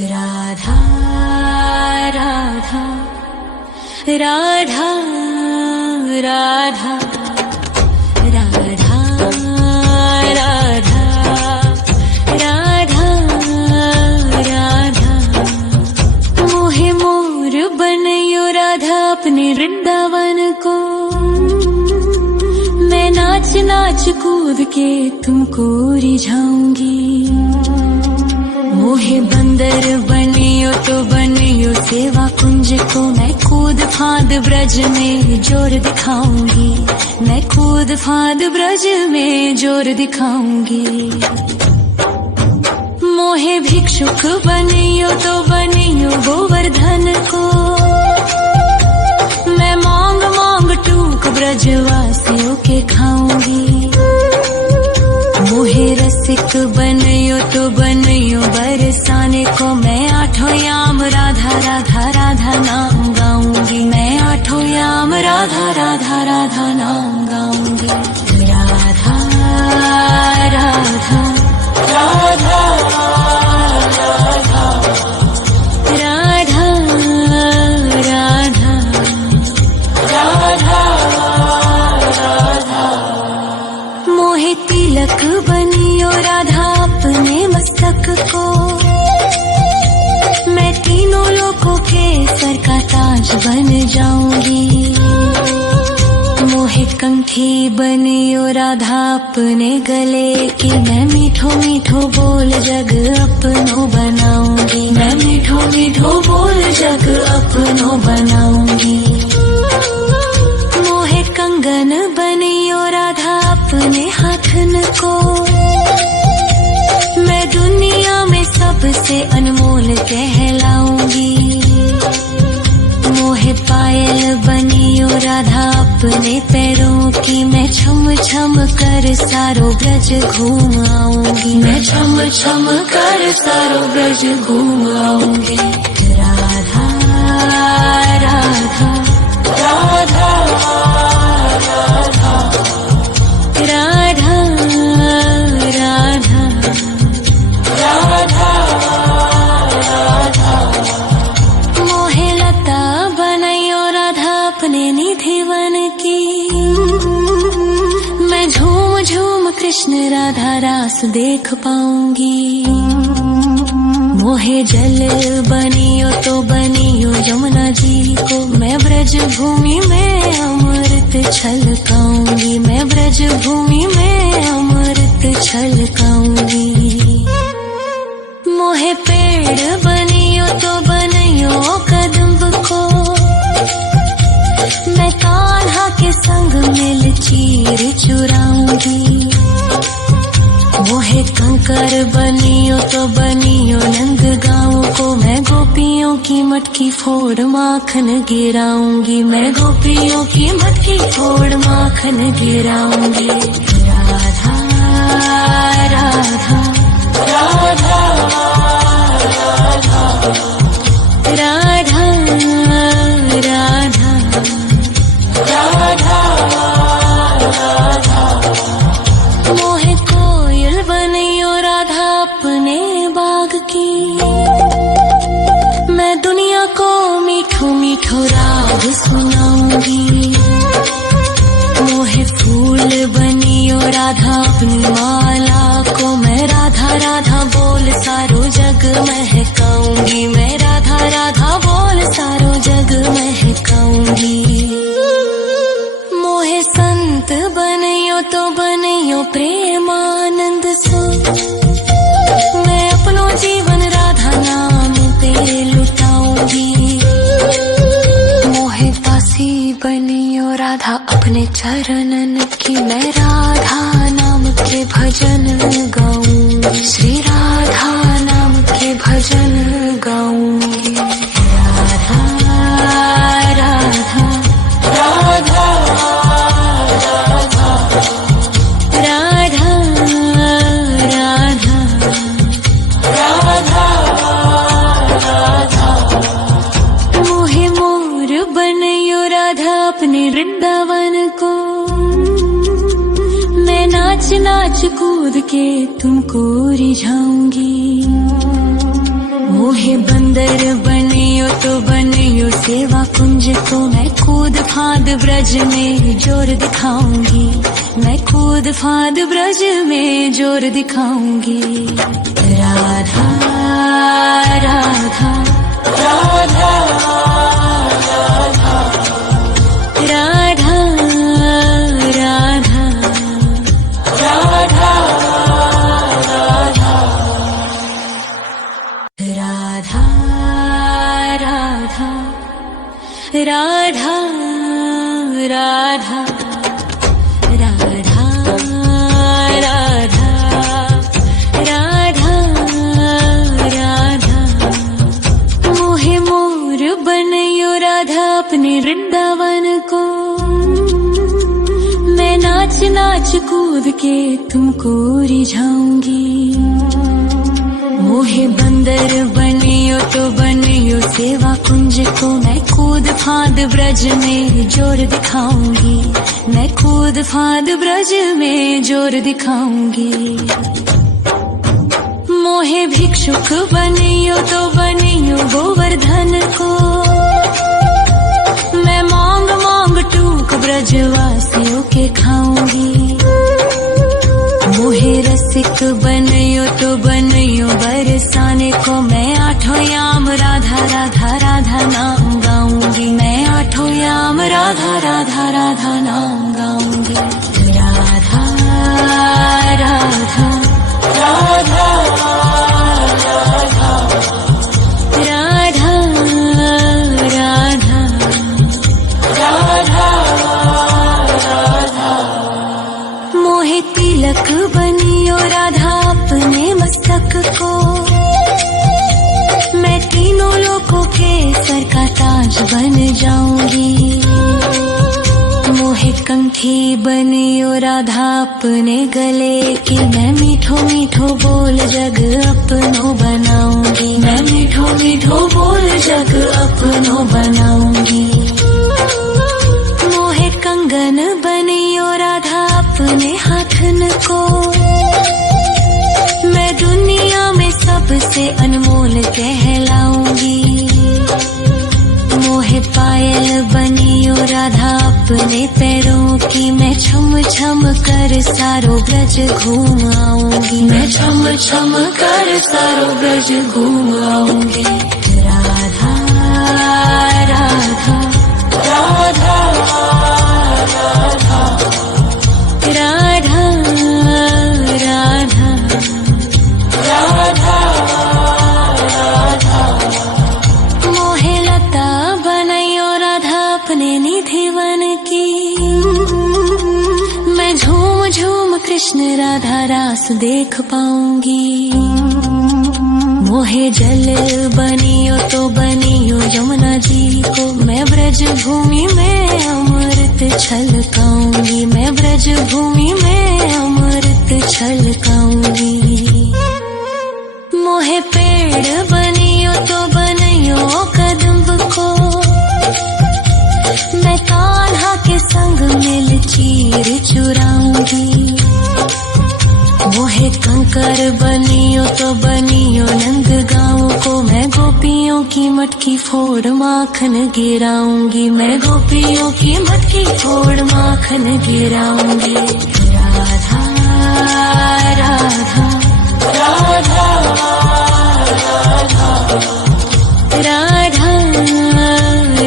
राधा राधा राधा राधा राधा राधा राधा राधा मोहे मोर बनयो राधा अपने वृंदावन को। मैं नाच नाच कूद के तुमको रिझाऊंगी। मोहे बंदर बनियो तो बनियो सेवा कुंज को। मैं कूद फांद ब्रज में जोर दिखाऊंगी। मैं कूद फांद ब्रज में जोर दिखाऊंगी। मोहे भिक्षुक बनियो तो बनियो गोवर्धन को। मैं मांग मांग टूक ब्रजवासियों के खाऊंगी। मोहे रसिक बनयो तो बनयो बरसाने को। मैं आठों याम राधा राधा राधा नाम गाऊंगी। मैं आठों याम राधा राधा राधा नाम गाऊंगी। राधा राधा राधा राधा राधा राधा राधा। मोहे तिलक बनियो राधा अपने मस्तक को। मैं तीनों लोगों के सर का ताज बन जाऊंगी। मोहे कंठी बनियो राधा अपने गले की। मैं मीठो मीठो बोल जग अपनो बनाऊंगी। मैं मीठो मीठो बोल जग अपनो बनाऊंगी। मोहे कंगन बनियो राधा अपने हाथन को। मैं दुनिया में सबसे अनमोल कहलाऊंगी। मोहे पायल बनियो राधा अपने पैरों की। मैं छम छम कर सारो ब्रज घूम आऊंगी। मैं छम छम कर सारो ब्रज घूम आऊंगी। राधा राधा राधा राधा राधा राधा राधा राधा। मोहे लता बनयो राधा अपने निधि वन की। मैं झूम झूम कृष्ण राधा रास देख पाऊंगी। मोहे जल बनियो तो बनियो यमुना जी को। मैं ब्रज भूमि में अमृत छलकाऊंगी। मैं ब्रज भूमि में अमृत छलकाऊंगी। मोहे पेड़ बनियो तो बनियो कदम्ब को। मैं कान्हा के संग मिल चीर चुराऊंगी। मोहे कंकर बनियो तो बनियो नंद गाँव को। मैं गोपियों की मटकी फोड़ माखन गिराऊंगी। मैं गोपियों की मटकी फोड़ माखन गिराऊंगी। राधा राधा राधा राधा राधा राधा राधा। मोहे कोयल बनियो राधा अपने बाग की। मैं दुनिया को मीठो मीठो राग सुनाऊंगी। मोहे फूल बनियो राधा अपनी माला को। मैं राधा राधा बोल सारो जग महकाऊंगी। मैं राधा राधा बोल सारो जग महकाऊंगी। मोहे संत बनियो तो बनियो प्रेमानंद सो। मैं अपनो जीवन राधा नाम पे लुटाऊंगी। मोहे दासी बनियो राधा अपने चरणन की। मैं राधा नाम के भजन गाऊंगी। श्री राधा नाम के भजन गाऊंगी। राधा राधा राधा राधा राधा राधा राधा। मोहे मोर बनयो राधा अपने वृंदावन को। मैं नाच नाच कूद के तुमको रिझाऊंगी। मोहे मोहे बंदर बनियो तो बनियो सेवा कुंज को मैं कूद फांद ब्रज में जोर दिखाऊंगी, मैं कूद फांद ब्रज में जोर दिखाऊंगी। राधा राधा राधा राधा राधा राधा राधा राधा राधा राधा राधा राधा राधा राधा मोहे मोर बनयो राधा अपने वृंदावन को, मैं नाच नाच कूद के तुमको रिझाऊंगी। मोहे बंदर बनियो तो बनियो सेवा कुंज को मैं कूद फांद ब्रज में जोर दिखाऊंगी, मैं कूद फांद ब्रज में जोर दिखाऊंगी। मोहे भिक्षुक बनियो तो बनियो गोवर्धन को, मैं मांग मांग टूक ब्रजवासियों के खाऊंगी। मोहे रसिक बनियो तो बनियो बरसाने को, मैं आठों याम राधा राधा राधा नाम गाऊंगी, मैं आठों याम राधा राधा राधा नाम गाऊंगी। राधा राधा राधा राधा राधा राधा राधा मोहे तिलक बनियो राधा अपने मस्तक को, मैं तीनों लोगों के सर का ताज बन जाऊंगी। मोहे कंठी बनियो राधा अपने गले की, मैं मीठो मीठो बोल जग अपनो बनाऊंगी, मैं मीठो मीठो बोल जग अपनो बनाऊंगी। मोहे कंगन बनियो राधा अपने हाथन को, मैं दुनिया में सबसे अनमोल कहलाऊंगी। मोहे पायल बनियो राधा अपने पैरों की, मैं छम छम कर सारो ब्रज घूम आऊंगी, मैं छम छम कर सारो ब्रज घूम आऊंगी। राधा राधा राधा राधा राधा राधा राधा राधा मोहे लता बनयो राधा अपने निधिवन की, मैं झूम झूम कृष्ण राधा रास देख पाऊंगी। मोहे जल बनियो तो बनियो यमुना जी को, मैं ब्रज भूमि में अमृत छलकाऊंगी, मैं ब्रज भूमि में अमृत छलकाऊंगी। मोहे पेड़ बनियो तो बनियो कदम्ब को, मैं कान्हा के संग मिल चीर चुराऊंगी। मोहे कंकर बनियो तो बनियो नंद गाँव को, मैं गोपियों की मटकी फोड़ माखन गिराऊंगी, मैं गोपियों की मटकी फोड़ माखन गिराऊंगी। राधा राधा राधा राधा राधा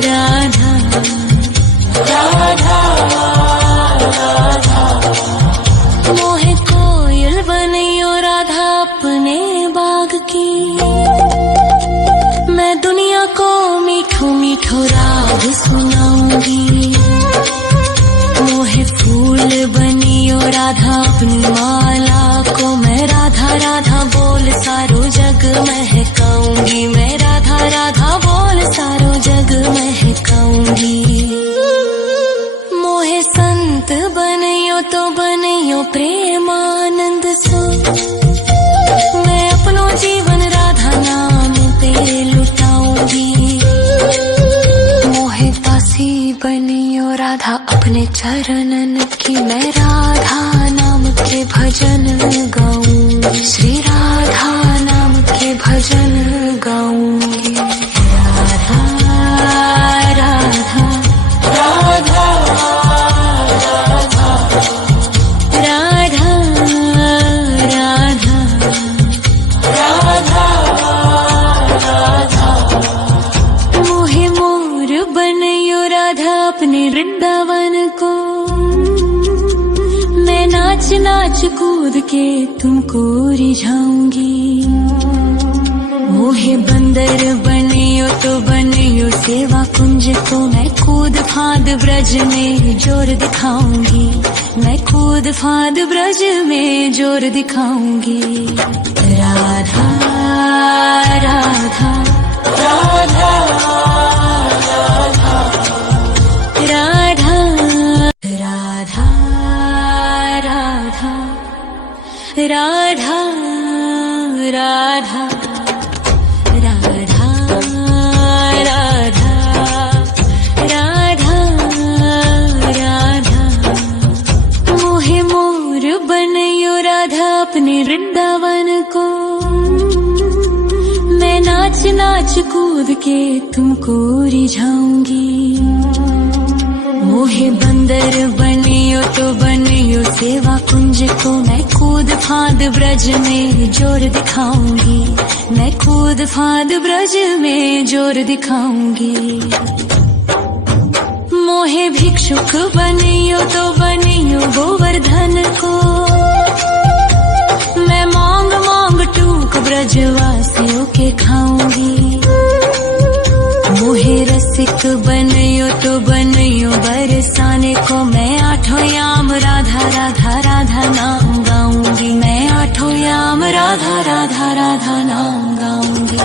राधा राधा मोहे कोयल बनियो राधा अपने बाग की, मैं दुनिया को मीठो मीठो राग सुनाऊंगी। मोहे फूल बनियो राधा अपनी माला को, मैं राधा राधा बोल सारो जग महकाऊंगी, मैं राधा राधा बोल सारो जग महकाऊंगी। मोहे संत बनियो तो बनियो प्रेमानंद सो, मैं अपनो जीवन राधा नाम पे लुटाऊंगी। मोहे दासी बनियो राधा अपने चरणन की, मैं राधा नाम के भजन गाऊं, श्री राधा नाम के भजन गाऊं। कूद के तुमको रिझाऊंगी। मोहे बंदर बनियो तो बनियो सेवा कुंज को, मैं कूद फांद ब्रज में जोर दिखाऊंगी। मैं कूद फांद ब्रज में जोर दिखाऊंगी। राधा राधा राधा राधा राधा राधा राधा राधा राधा राधा राधा राधा। मोहे मोर बनयो राधा अपने वृंदावन को, मैं नाच नाच कूद के तुमको रिझाऊंगी। मोहे बंदर बनियो तो बनियो सेवा कुंज को, मैं कूद फांद ब्रज में जोर दिखाऊंगी। मैं कूद फांद ब्रज में जोर दिखाऊंगी। मोहे भिक्षुक बनियो तो बनियो गोवर्धन को, मैं मांग मांग टूक ब्रजवासियों के खाऊंगी। मोहे रसिक बनियो तो बनियो बरसाने को, मैं आठों याम राधा राधा राधा नाम गाऊंगी। मैं आठों याम राधा राधा राधा नाम गाऊंगी।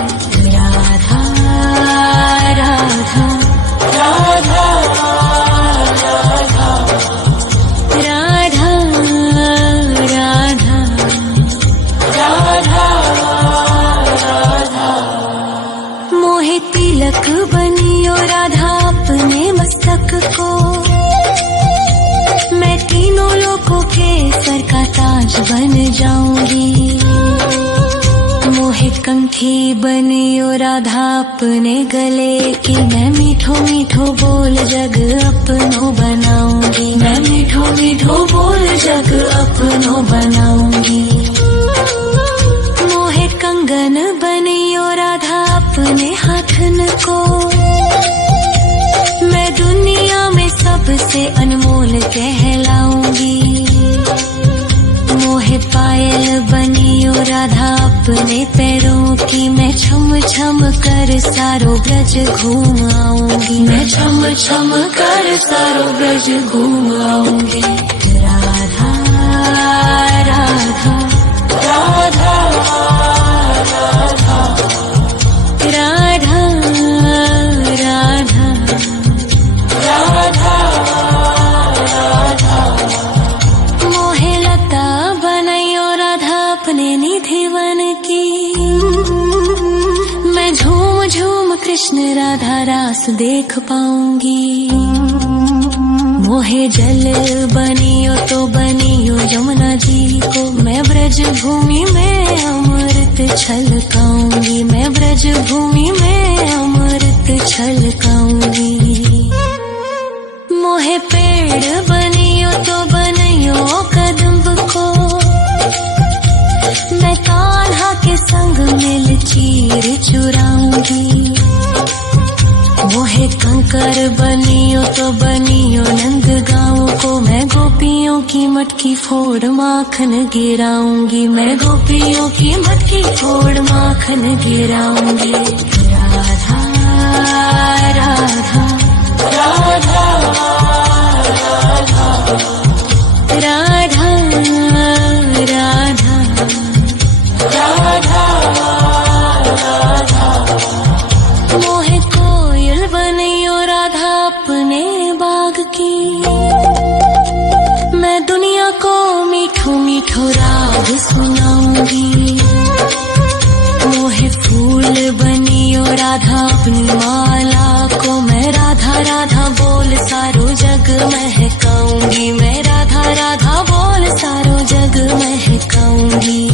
राधा राधा राधा राधा राधा राधा राधा। मोहे तिलक बनियो राधा अपने मस्तक को, मैं तीनों लोगों के सर का ताज बन जाऊंगी। मोहे कंठी बनियो राधा अपने गले की, मैं मीठो मीठो बोल जग अपनो बनाऊंगी। मैं मीठो मीठो बोल जग अपनो बनाऊंगी। मोहे कंगन बनियो राधा अपने हाथन को, मैं दुनिया में सबसे अनमोल कहलाऊंगी। मोहे पायल बनियो राधा अपने पैरों की, मैं छम छम कर सारो ब्रज घूम आऊंगी। मैं छम छम कर सारो ब्रज घूम आऊंगी। राधा राधा राधा राधा राधा राधा राधा राधा। मोहे लता बनयो राधा अपने निधिवन की, मैं झूम झूम कृष्ण राधा रास देख पाऊंगी। मोहे जल बनियो तो बनियो यमुना जी को, मैं ब्रज भूमि में अमृत छलकाऊंगी। मैं ब्रज भूमि में अमृत छलकाऊंगी। मोहे पेड़ बनियो तो बनियो कदम्ब को, मैं कान्हा के संग मिल चीर चुराऊंगी। मोहे कंकर बनियो तो बनियो नंद गाँव को, मैं गोपियों की मटकी फोड़ माखन गिराऊंगी। मैं गोपियों की मटकी फोड़ माखन गिराऊंगी। राधा राधा राधा राधा राधा राधा राधा। मोहे कोयल बनियो राधा अपने बाग की, मैं दुनिया को मीठो मीठो राग सुनाऊंगी। मोहे फूल बनियो राधा अपनी माला को, मैं राधा राधा बोल सारो जग महकाऊंगी। मैं राधा राधा बोल सारो जग महकाऊंगी।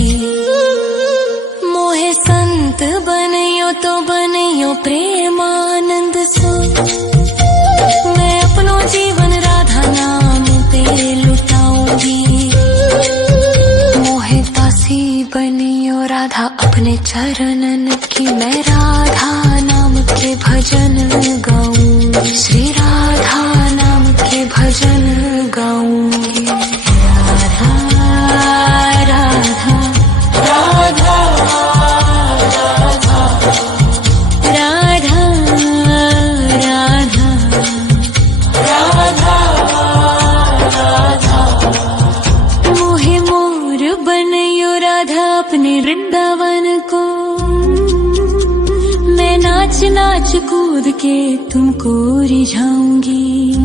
मोहे संत बनियो तो बनियो प्रेमानंद सो, मैं अपनो जीवन राधा नाम पे लुटाऊंगी। मोहे दासी बनियो राधा अपने चरणन की, मैं राधा नाम के भजन गाऊंगी। श्री राधा नाम के भजन गाऊंगी। राधा नाच नाच कूद के तुमको रिझाऊंगी।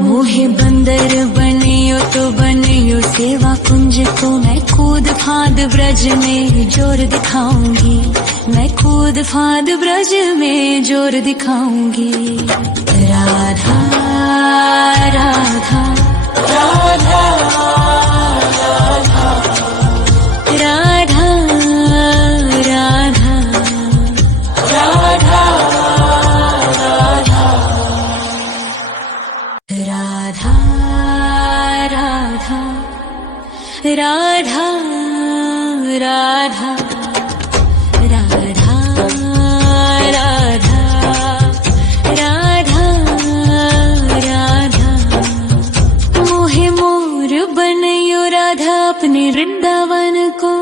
मोहे बंदर बनियो तो बनियो सेवा कुंज को, मैं कूद फांद ब्रज में जोर दिखाऊंगी। मैं कूद फांद ब्रज में जोर दिखाऊंगी। राधा राधा राधा राधा राधा राधा राधा राधा राधा राधा राधा राधा राधा मोहे मोर बनयो राधा अपने वृंदावन को।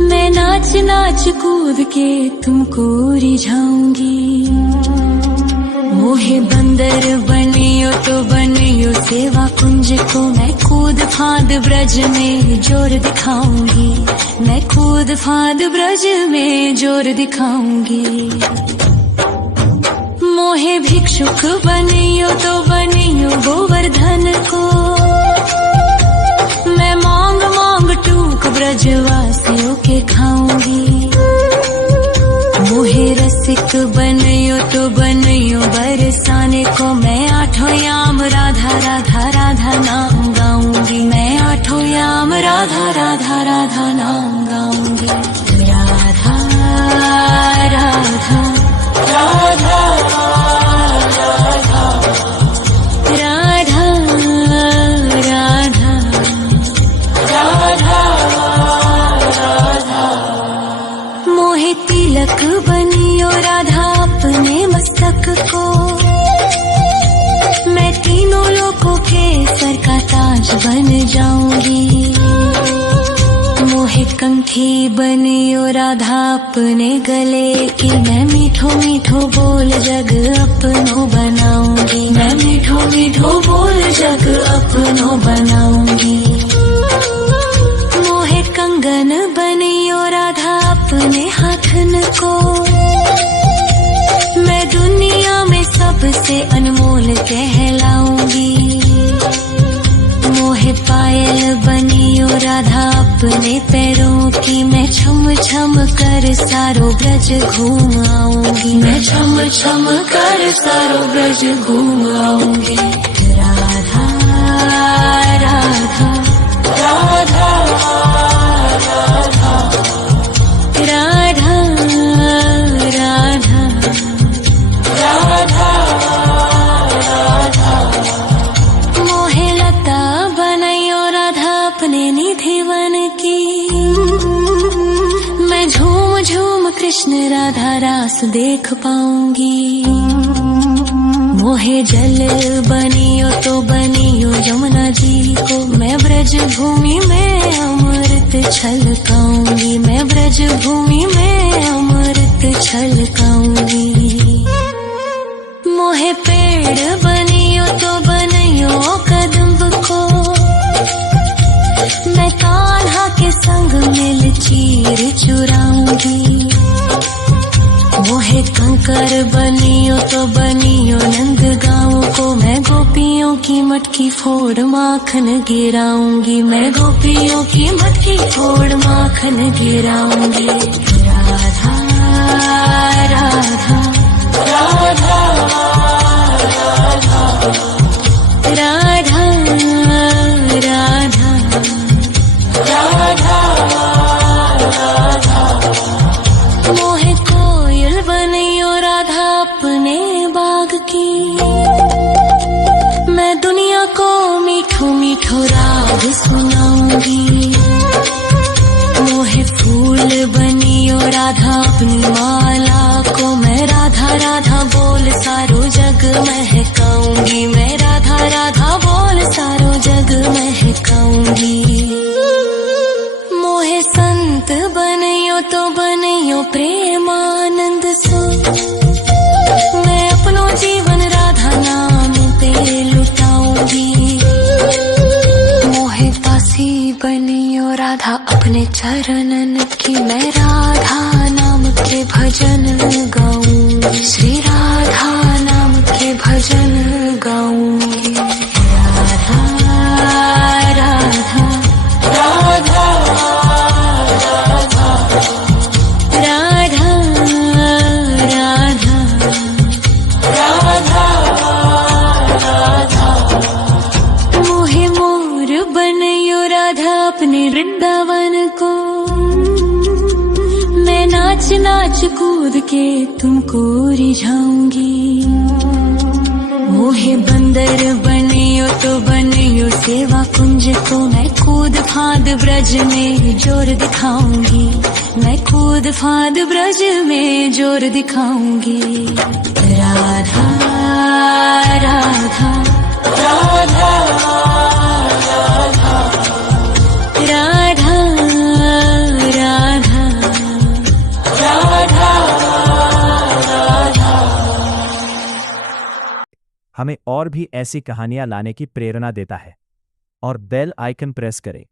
मैं नाच नाच कूद के तुमको रिझाऊंगी। मोहे बंदर बनियो तो बनियो सेवा कुंज को, मैं कूद फांद ब्रज में जोर दिखाऊंगी। मैं कूद फांद ब्रज में जोर दिखाऊंगी। मोहे भिक्षुक बनियो तो बनियो गोवर्धन को, मैं मांग मांग टूक ब्रजवासियों के खाऊंगी। मोहे रसिक बनियो तो बनियो बरसाने को, मैं आठों याम राधा राधा राधा नाम गाऊंगी। मैं आठों याम राधा राधा राधा नाम गाऊंगी। राधा राधा राधा राधा राधा राधा मोहे तिलक बनियो राधा अपने मस्तक को, मैं तीनों लोगों के सर का ताज बन जाऊंगी। मोहे कंठी बनियो राधा अपने गले की, मैं मीठो मीठो बोल जग अपनो बनाऊंगी। मैं मीठो मीठो बोल जग अपनो बनाऊंगी। मोहे कंगन बनियो राधा अपने हाथन को, मैं दुनिया में सबसे अनमोल कहलाऊंगी। मोहे पायल बनियो राधा अपने पैरों की, मैं छम छम कर सारो ब्रज घूम आऊंगी। मैं छम छम कर सारो ब्रज घूम आऊंगी। राधा राधा राधा राधा राधा राधा राधा मोहे लता बनयो राधा अपने निधिवन की, मैं झूम झूम कृष्ण राधा रास देख पाऊंगी। मोहे जल बनियो तो बनियो यमुना जी को, मैं ब्रज भूमि में अमृत छलकाऊंगी। मैं ब्रज भूमि में अमृत छलकाऊंगी। मोहे पेड़ बनियो तो बनियो कदम्ब को, मैं कान्हा के संग मिल चीर चुराऊंगी। मोहे कंकर बनियो तो बनियो नंद गाँव को, मैं गोपियों की मटकी फोड़ माखन गिराऊंगी। मैं गोपियों की मटकी फोड़ माखन गिराऊंगी। राधा राधा राधा राधा राधा राधा राधा मोहे कोयल बनियो राधा अपने बाग की, मैं दुनिया को मीठो मीठो राग सुनाऊंगी। मोहे फूल बनियो राधा अपनी माला को, मैं राधा राधा बोल सारो जग महकाऊंगी। मैं राधा राधा बोल सारो जग महकाऊंगी। मोहे संत बनियो तो बनियो प्रेमानंद सो, मैं अपनो जीवन राधा नाम पे लुटाऊंगी। मोहे दासी बनियो राधा अपने चरणन की, मैं राधा नाम के नाच नाच कूद के तुमको रिझाऊंगी। मोहे बंदर बनियो तो बनियो सेवा कुंज को, मैं कूद फांद ब्रज में जोर दिखाऊंगी। मैं कूद फांद ब्रज में जोर दिखाऊंगी। राधा राधा राधा राधा राधा राधा राधा। हमें और भी ऐसी कहानियां लाने की प्रेरणा देता है और बेल आइकन प्रेस करें।